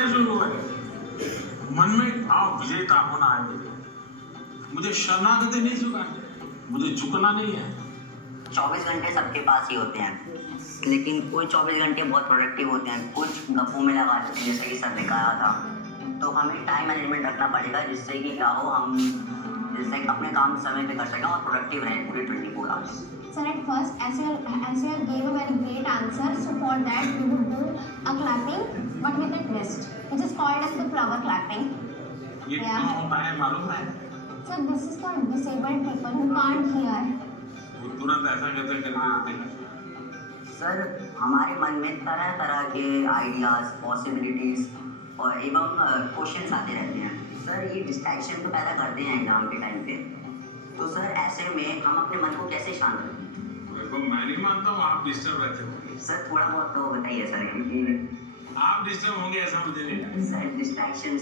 आने शुरू हुए। मन में भाव विजेता होना है मुझे शरणागति नहीं झुकानी, मुझे झुकना नहीं है। 24 घंटे सबके पास ही होते हैं, लेकिन कोई 24 घंटे बहुत प्रोडक्टिव होते हैं, कुछ गप्पों में लगा देते हैं, जैसे कि सर ने कहा था। तो हमें टाइम मैनेजमेंट रखना पड़ेगा, जिससे कि क्या हो, हम जिससे अपने काम समय पे कर सकें और प्रोडक्टिव रहें पूरे 24 hours. Sir, at first, as you gave a very great answer, so for that we would do a clapping, but with a twist, which is called as the flower clapping. ये क्यों होता है मालूम है? Sir, this is for disabled people who can't hear. वो तुरंत ऐसा कैसे कर देते हैं? सर, हमारे मन में तरह तरह के आइडियाज, पॉसिबिलिटीज और एवं क्वेश्चंस आते रहते हैं। सर, ये डिस्ट्रैक्शन तो पैदा करते हैं एग्जाम के टाइम पे। तो सर, ऐसे में हम अपने मन को कैसे शांत रखें? देखो, मैं नहीं मानता हूँ आप डिस्टर्ब रहते होंगे। सर, थोड़ा बहुत तो बताइए सर, क्योंकि आप डिस्टर्ब होंगे ऐसा मुझे नहीं लगता। Sir, distraction